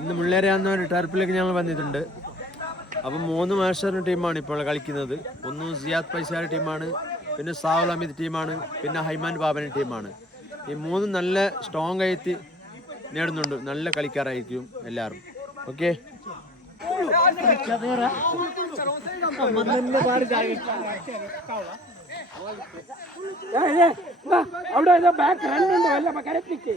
ഇന്ന് മുള്ളേരയാന്ന ഒരു ടർപ്പിലേക്ക് ഞങ്ങൾ വന്നിട്ടുണ്ട്. അപ്പം 3 മാസ്റ്റർ ടീമാണ് ഇപ്പോൾ കളിക്കുന്നത്. ഒന്ന് സിയാദ് പൈസാരി ടീമാണ്, പിന്നെ സാവുൽ അമീദ് ടീമാണ്, പിന്നെ ഹൈമാൻ ബാബൻ ടീമാണ്. ഈ 3 നല്ല സ്ട്രോങ് ആയിട്ട് നേടുന്നുണ്ട്. നല്ല കളിക്കാരായിരിക്കും എല്ലാവരും. ഓക്കെ, അവിടെ ബാക്ക് റണ്ണുണ്ടോ അല്ല കരപ്പിക്ക്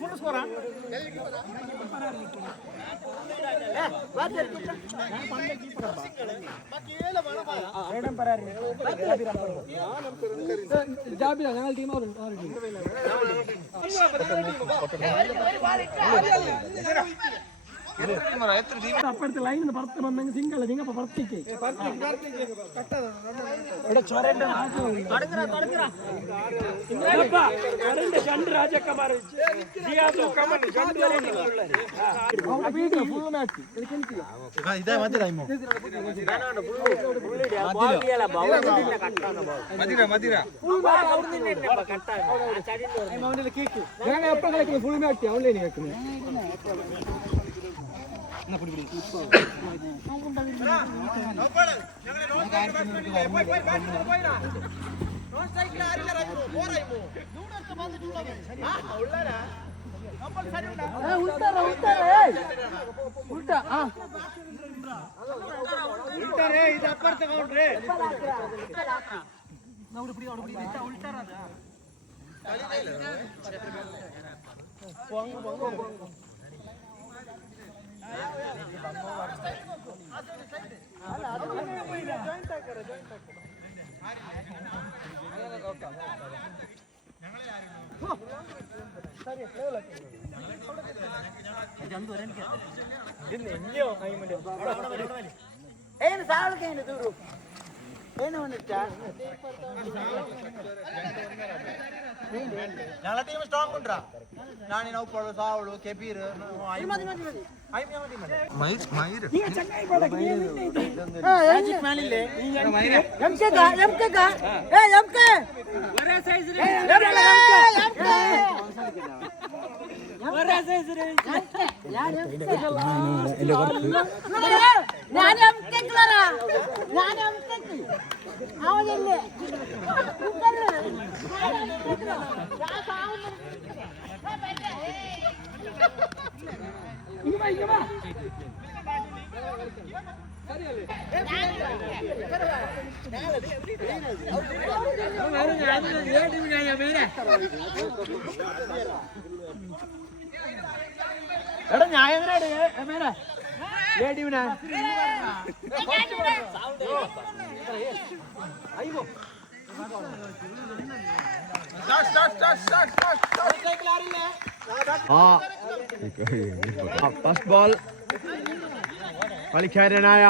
ഫുൾ സ്കോറാ ഞങ്ങൾ ടീം അപ്പുറത്തെ ലൈനിന്ന് പുറത്ത് വന്നെങ്കിൽ സിംഗിൾ നിങ്ങ പുറത്തേക്ക് രണ്ട് രാജാക്കന്മാർ എപ്പം കളിക്കുന്നത് ഫുൾ മാറ്റി ഓൺലൈനിൽ വെക്കുന്നത്. ಏನು ಸಾವಳಕೇನು ದೂರು ಏನು ಒಂದಿಷ್ಟ ഞങ്ങളെ ടീം സ്ട്രോങ് ഉണ്ടാ. നാണി നൗപ്പളു സാവളു കെബീർ എടാ ഞാൻ എങ്ങനെയാണ് ഫസ്റ്റ് ബോൾ കളിക്കാരനായ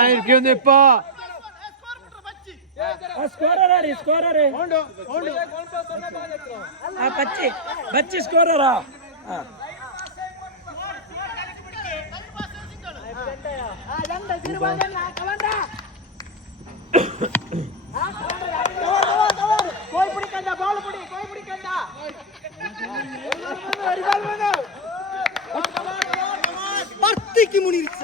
ആയിരിക്കുന്നു ഇപ്പൊ. ബച്ചി സ്കോററാ പത്തിക്ക് മുണിരിച്ച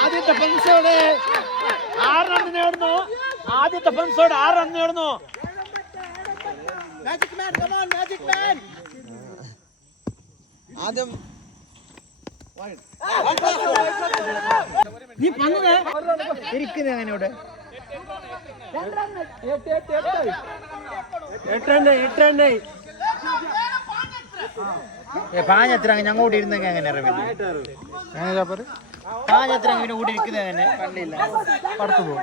ആദ്യത്തെ പൻസോട് 6 റൺ നേടുന്നു. ആദ്യത്തെ പൻസോട് 6 റൺ നേടുന്നു. ആദ്യം നീ പങ്കെ ഇരിക്കുന്ന അങ്ങനെയോടെ 8 റൺ പാഞ്ഞെത്ര ഞാൻ കൂട്ടി ഇരുന്നെങ്കിൽ എങ്ങനെ പാഞ്ഞെത്ര പിന്നെ കൂട്ടി ഇരിക്കുന്നത് എങ്ങനെ കണ്ടില്ല പടത്തു പോകും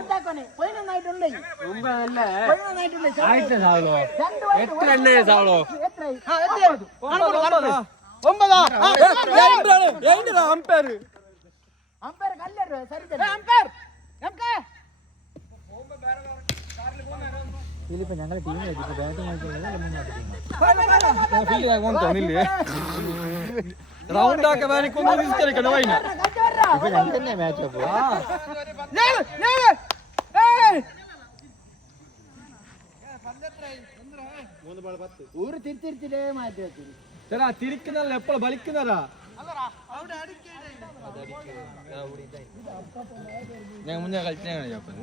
ഇതിലിപ്പോ ഞങ്ങളുടെ ടീമിൽ തോന്നില്ലേ റൗണ്ട് ഒക്കെ ഇപ്പൊ ഞങ്ങൾക്ക് തന്നെ മാച്ച് അപ്പോ ഊര് തിരിച്ചിരിച്ചിട്ടേ മാറ്റി വെച്ചു ചേട്ടാ തിരിക്കുന്നല്ല എപ്പോഴും വലിക്കുന്നതാ ഞാൻ മുന്നേ കളിച്ചാണ് ചോപ്പത്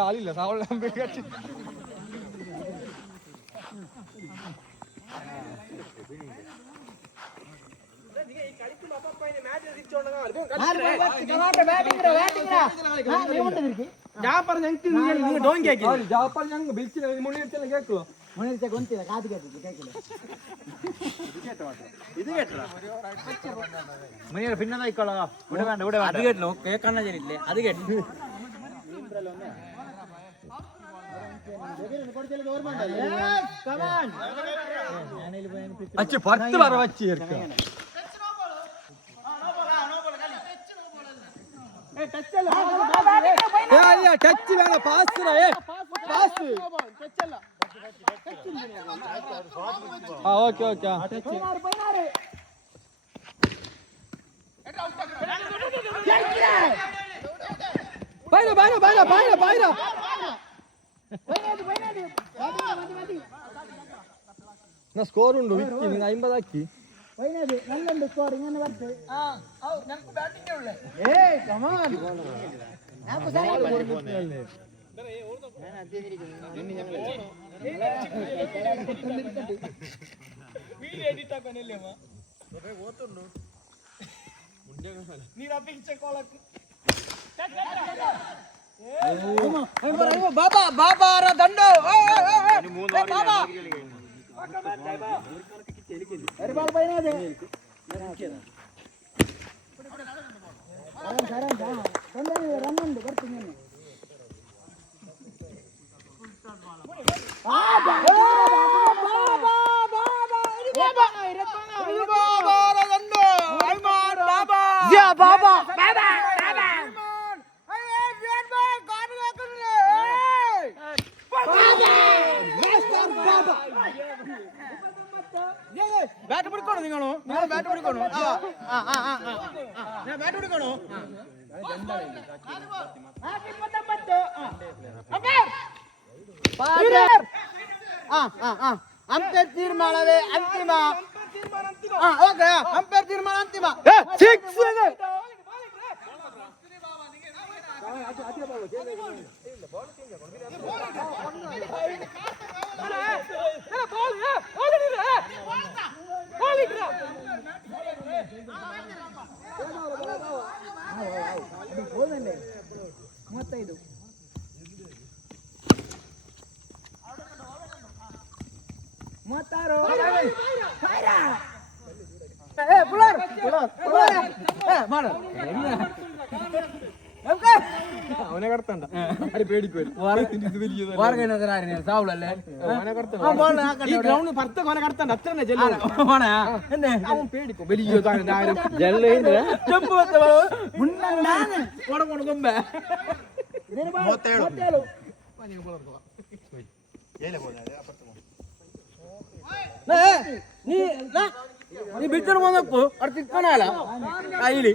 ആളില്ല സാവള ഞാൻ പറഞ്ഞു ഞങ്ങൾക്ക് വിളിച്ചില്ല മുന്നിൽ കേൾക്കുമോ മുന്നിൽ കാത് കേട്ടില്ല ഇത് കേട്ടോ മുനിയർ പിന്നെ നോക്കിക്കോളാം ഇവിടെ വേണ്ട ഇവിടെ അത് കേട്ടോ കേൾക്കാൻ ശരിയില്ലേ അത് കേട്ടു അച്ഛ 10 പറ വച്ച് ടച്ച് വേണം പാസ് ഓക്കെ ഓക്കെ സ്കോർ ഉണ്ടോ 50 ആക്കി നല്ല സ്കോർ ഇങ്ങനെ വരട്ടെ ബാറ്റ് പിടിക്കണോ നിങ്ങൾ ബാറ്റ് പിടിക്കണോ ബാറ്റ് പിടിക്കണോ ಅಂಪೇರ್ ತೀರ್ಮಾನವೇ ಅಂತಿಮ ಓಕೆ ಅಂಪೇರ್ ತೀರ್ಮಾನ ಅಂತಿಮ ಮೂವತ್ತೈದು ಮೂವತ್ತಾರು അവനെ കടത്തണ്ട പേടിക്കും സാവളല്ലേ ഈ ഗ്രൗണ്ട് പുറത്ത് അവനെ കടത്തണ്ട അത്ര അവൻ പേടിക്കും വലിയ കൊമ്പേ നീ ಬಿಟ್ಟು ಹೋಗಬೇಕು ಅರ್ಥ ಇಟ್ಕೊಳಲ್ಲ ಕೈಲಿ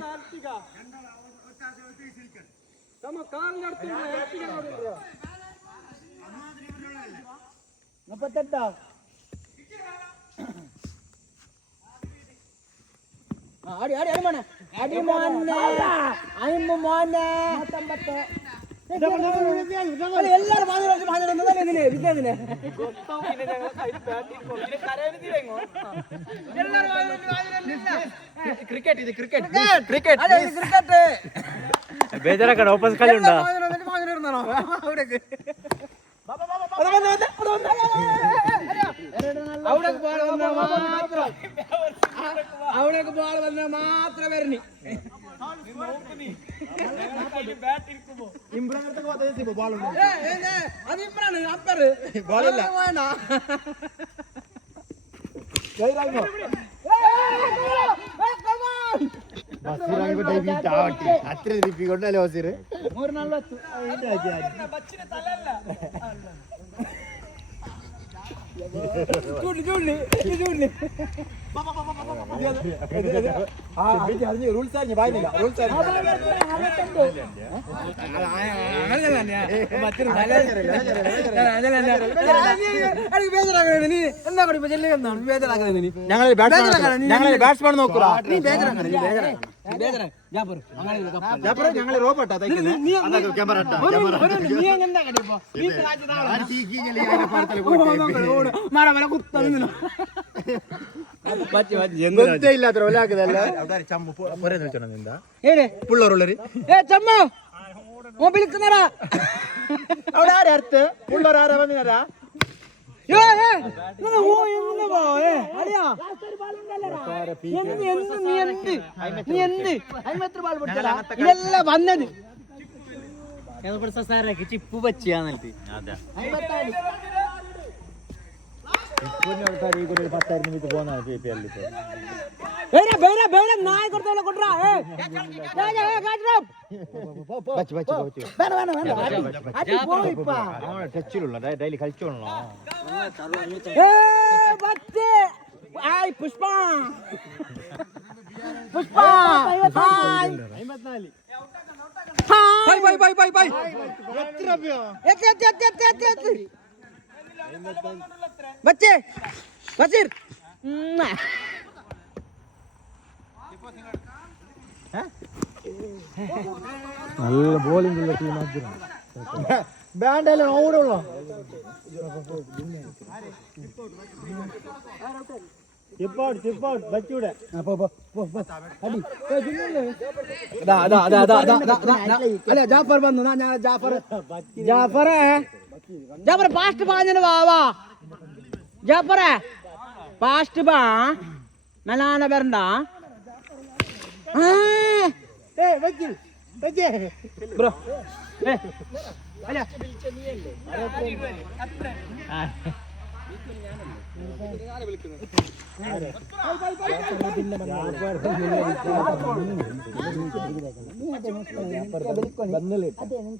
ಮುಪ್ಪತ್ತೆಂಟು ಆಡಿ ಆಡಿ ಅಡಿ ಮನೆ ಅಡಿ ಮೊನ್ನೆ ಐದು ಮೊನ್ನೆ 19 എല്ലാരും ಬೇಜಾರಾಕಡೆ ವಾಪಸ್ കളി ഉണ്ടോ അവിടേക്ക് ബോൾ വന്ന മാത്രം വരണി അത്ര തിപ്പിക്കൊണ്ടല്ലേ ബസീർ റൂൾസ് അറിഞ്ഞു പായുന്നില്ല റൂൾസ് ഞങ്ങൾ ബാറ്റ്സ്മാൻ നോക്കുക ഞങ്ങള് റോബോട്ടാ ഇല്ലാത്ത പിള്ളേരുള്ളൊരു അവിടെ ആരാ അടുത്ത് പിള്ളേർ ആരാ വന്നിനാരാ ഇതെല്ലാം വന്നത് ചിപ്പ് പച്ചിയാന്നിട്ട് നായ കൊടുത്തോളെ കൊണ്ടാ ടച്ചിലുള്ള ഡെയിലി കളിച്ചോളണോ പുഷ്പ പുഷ്പ ബച്ചേ ബഷീർ നല്ല ബോളിംഗ് ഉള്ള ടീം ബാൻഡെല്ലാം ഓടുള്ളൂ ജാഫർ വന്നു ജാഫർ ജാഫറേ ജാഫർ ഫാസ്റ്റ് പാഞ്ഞു വാ ജാഫറേ ഫാസ്റ്റ് പാ മെലാന വരണ്ട ബ്രോ അല്ല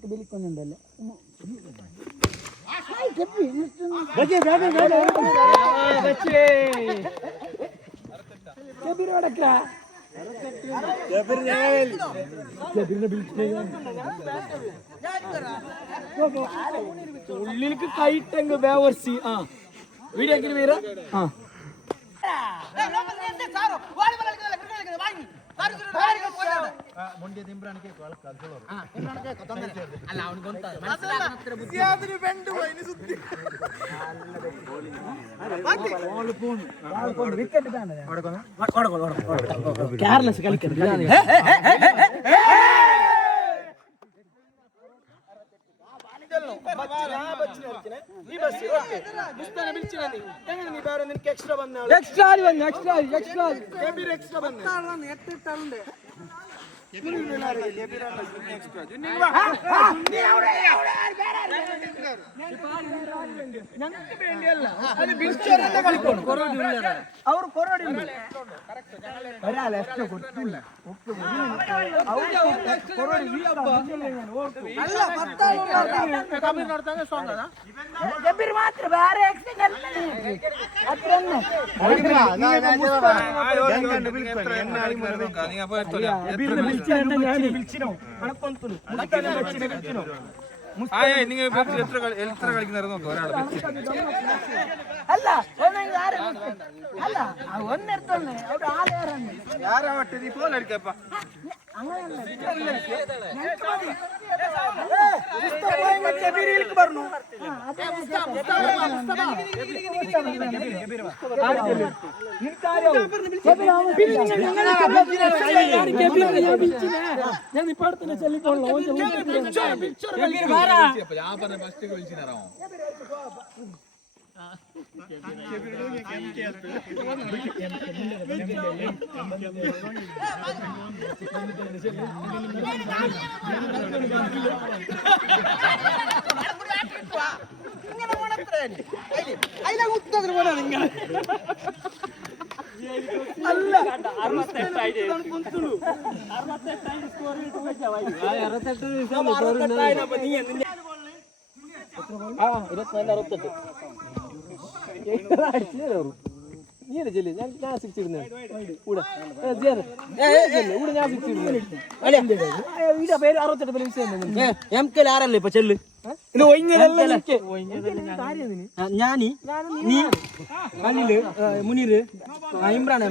വിളിക്കുന്നുണ്ടല്ലോ ഉള്ളിലേക്ക് കൈട്ടങ്ങ് വേവർസി ആ വീഡിയോ എങ്ങനെ വീര ആ കേർലെസ് കളിക്കരുത് ഞങ്ങൾക്ക് വേണ്ടിയല്ല അത് വിളിച്ചോരല്ലേ കളിക്കണം അവർ കൊറോടി ഒരാൾ എക്സ്ട്രാ കൊടുത്തില്ല മാത്രം വേറെ എത്ര കളിക്കുന്ന അല്ല അല്ല ഒന്നെടുത്തോളേ അവിടെ ആളേറങ്ങി ಯಾರಾವಟ್ಟೆ ನೀ ಫೋನ್ ಅಡಿಕಪ್ಪ അങ്ങനെയല്ല ഞാൻ ഇപ്പൊ അടുത്തന്നെ ചെല്ലിക്കോളൂ. അതിലെ ഉത്തരത്തിന് പോലെ നിങ്ങൾ അല്ല 68 നീ ചെല്ലു. ഞാൻ സിക്സിടുന്നേ കൂടെ ഞാൻ സിക്സിടുന്നേ പേര് 68 വിഷയം എം കെ ആരല്ലേ ഇപ്പൊ ചെല്ല്. ഞാനി നീ അനില് മുനീര് ഇമ്രാൻ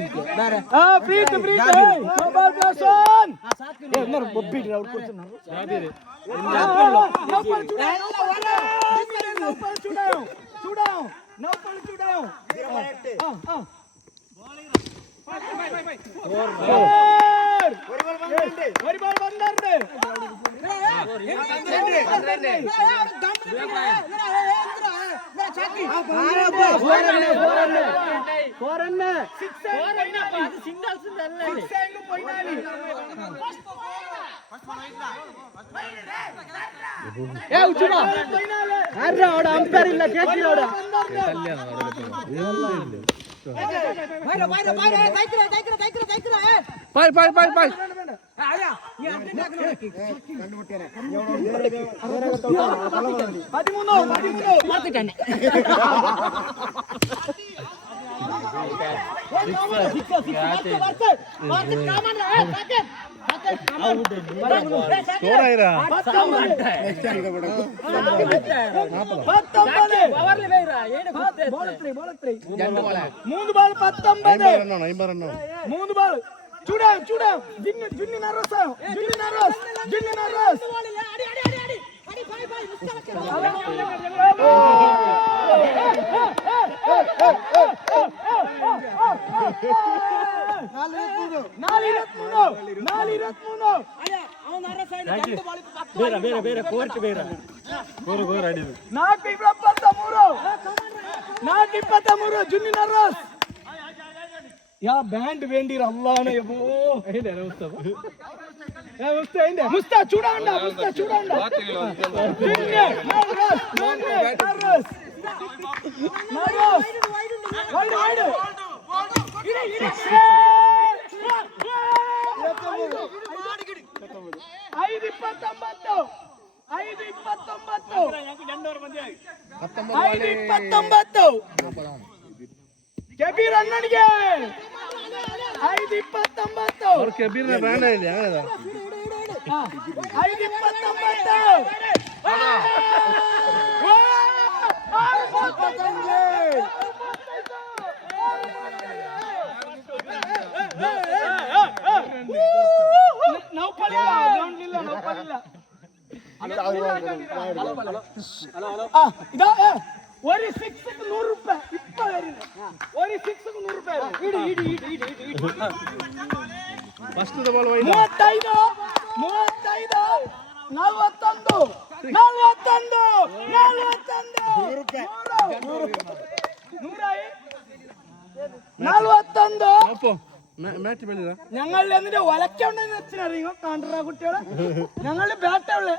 അമ്പയർ ഇല്ല കേട്ടില്ല. బ్యాండ్ వేండి అల్లానే ముస్తా చూడండి ముస్తా చూడండి ಕಬೀರ್ ಅಣ್ಣನಿಗೆ 5:29 ಕಬೀರ್ನ ಬ್ರ್ಯಾಂಡ್ ಇದೆ 5:29 ഒരു 6 100 രൂപ ഇപ്പോ വരുന്നു. ഒരു 6 100 രൂപ ഇടി ഫസ്റ്റ് ബോൾ 35 41 ഞങ്ങൾ എന്നിട്ട് ഒലക്കുണ്ടെന്ന് വെച്ചറിയോ കാണ്ടറ കുട്ടികളെ ഞങ്ങളുടെ ബാറ്റുള്ളേ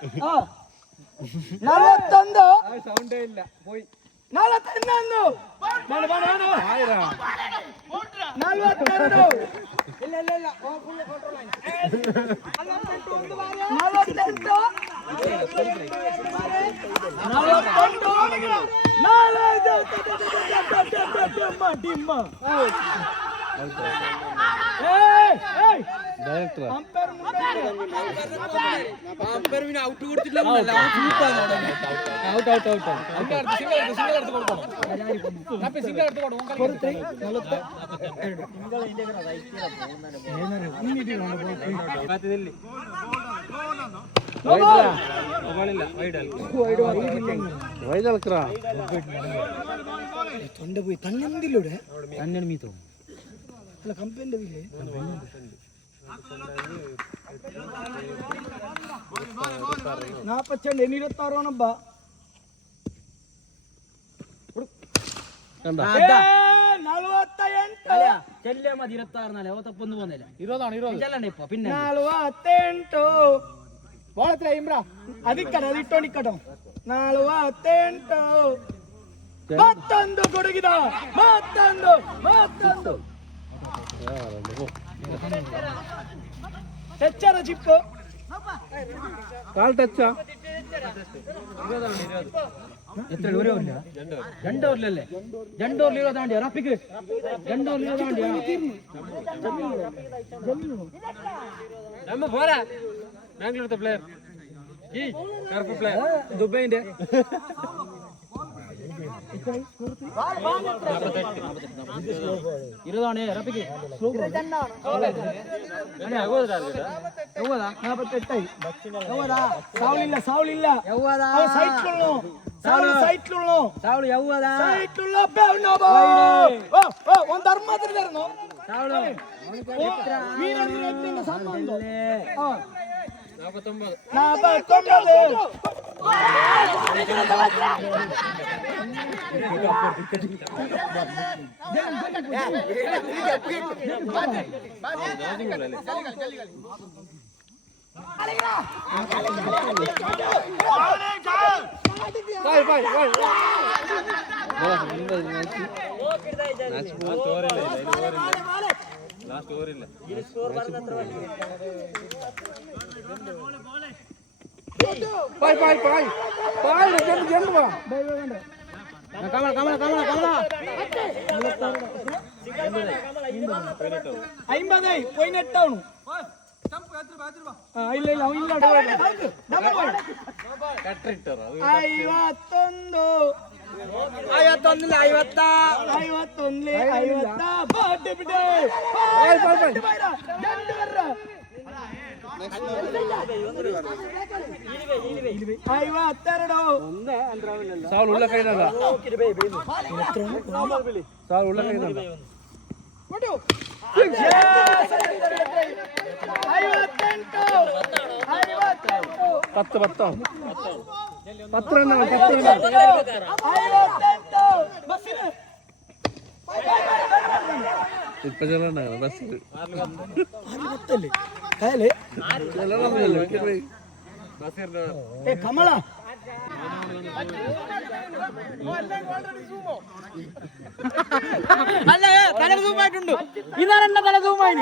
41 സൗണ്ടേ ഇല്ല പോയി 41 ഔട്ട് വൈദൽക്കറാ തൊണ്ട പോയി തന്നെന്തിലൂടെ തന്നെയാണ് മീത്തോ അല്ല കമ്പനിന്റെ ഇതില്ലേ 42 26 ആണപ്പാ ചെല്ലാ മതി 26 ഓ തപ്പൊന്നും പോന്നില്ല 20 ഇപ്പൊ പിന്നെ 48 ബോളത്ര ഇമ്രാ അതിക്കട അതിട്ടോണിക്കടോ 48 ಮತ್ತೊಂದು ಕೊಡಗಿದ ಮತ್ತೊಂದು ಟಚ್ಚರ ಚಿಪ್ಪು കാൽ ടച്ചാ എത്ര ഒരു ഓവറില്ല 2 ഓവറിലല്ലേ 2 ഓവറിൽ 20 താണ്ടിയാ റപ്പിക്ക് 2 ഓവറിൽ 20 താണ്ടിയാ നമ്മ പോരാ ബാംഗ്ലൂരിലെ പ്ലെയർ ഈ കറുപ്പ് പ്ലെയർ ദുബൈന്റെ 20 റപ്പിക്ക് സൗളില്ല ಒಂದು ಧರ್ಮದಲ್ಲಿ ಸಂಬಂಧ 49 ലാസ്റ്റ് ഓവറില്ല ಐಂಬದೈ ಪೊಯ್ನೆಟ್ಟವನು ಇಲ್ಲ ಇಲ್ಲ ಇಲ್ಲ 52 ಸಾಲ್ ಉಳ್ಳ ಕೈನಲ್ಲ ಸಾಲ್ ಉಳ್ಳ ಕೈನಲ್ಲ 10 ഇപ്പൊ ചെല്ലണ്ട ബസ് ಕಮಲ അല്ല തല സൂമായിട്ടുണ്ട് ഇതാരെന്നെ തല സൂമായി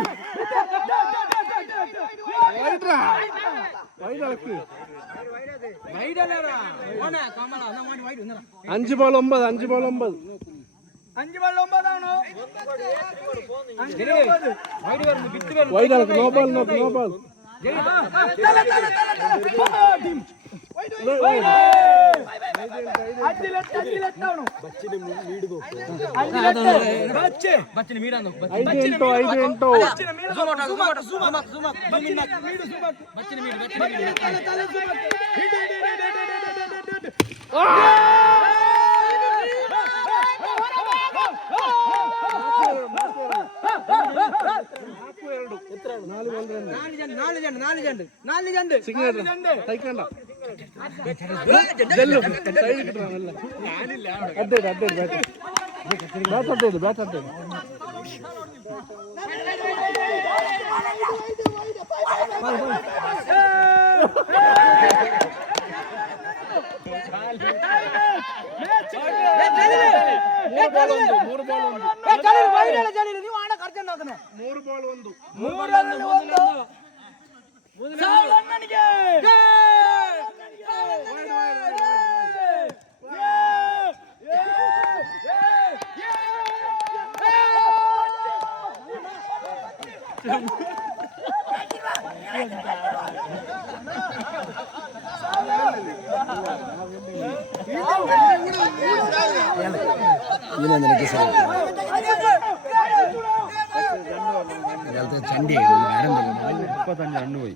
5 ബോൾ 9 5 ബോൾ 9 5 ബോൾ 9 ആണോ വൈഡ് ആൾക്ക് no ball no ball 35 run പോയി.